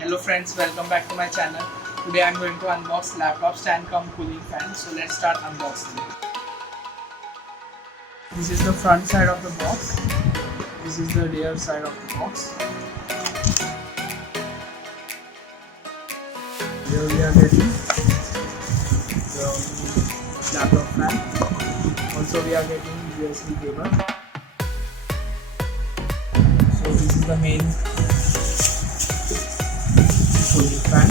Hello friends, welcome back to my channel. Today I am going to unbox laptop stand cum cooling fan. So let's start unboxing. This is the front side of the box. This is the rear side of the box. Here we are getting the laptop fan. Also we are getting USB cable. So this is the main cooling fan.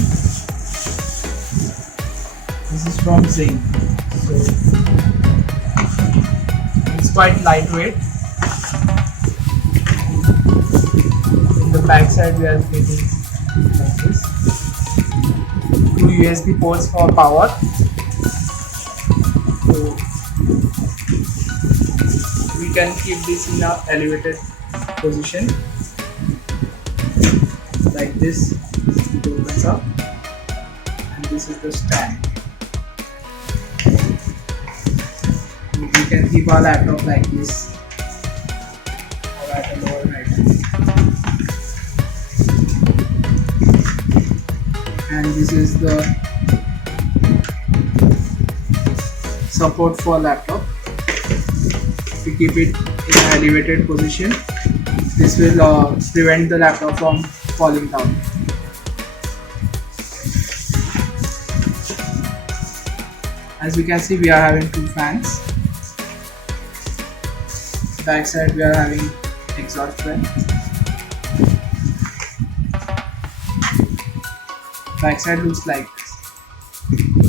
This is from Zinq. So it's quite lightweight. In the back side we are getting like this. Two USB ports for power. So we can keep this in a elevated position like this. It opens up, and this is the stand. We can keep our laptop like this or at a lower height. And this is the support for laptop. If we keep it in an elevated position, this will prevent the laptop from falling down. As we can see, we are having two fans. Back side we are having exhaust fan. Back side looks like this.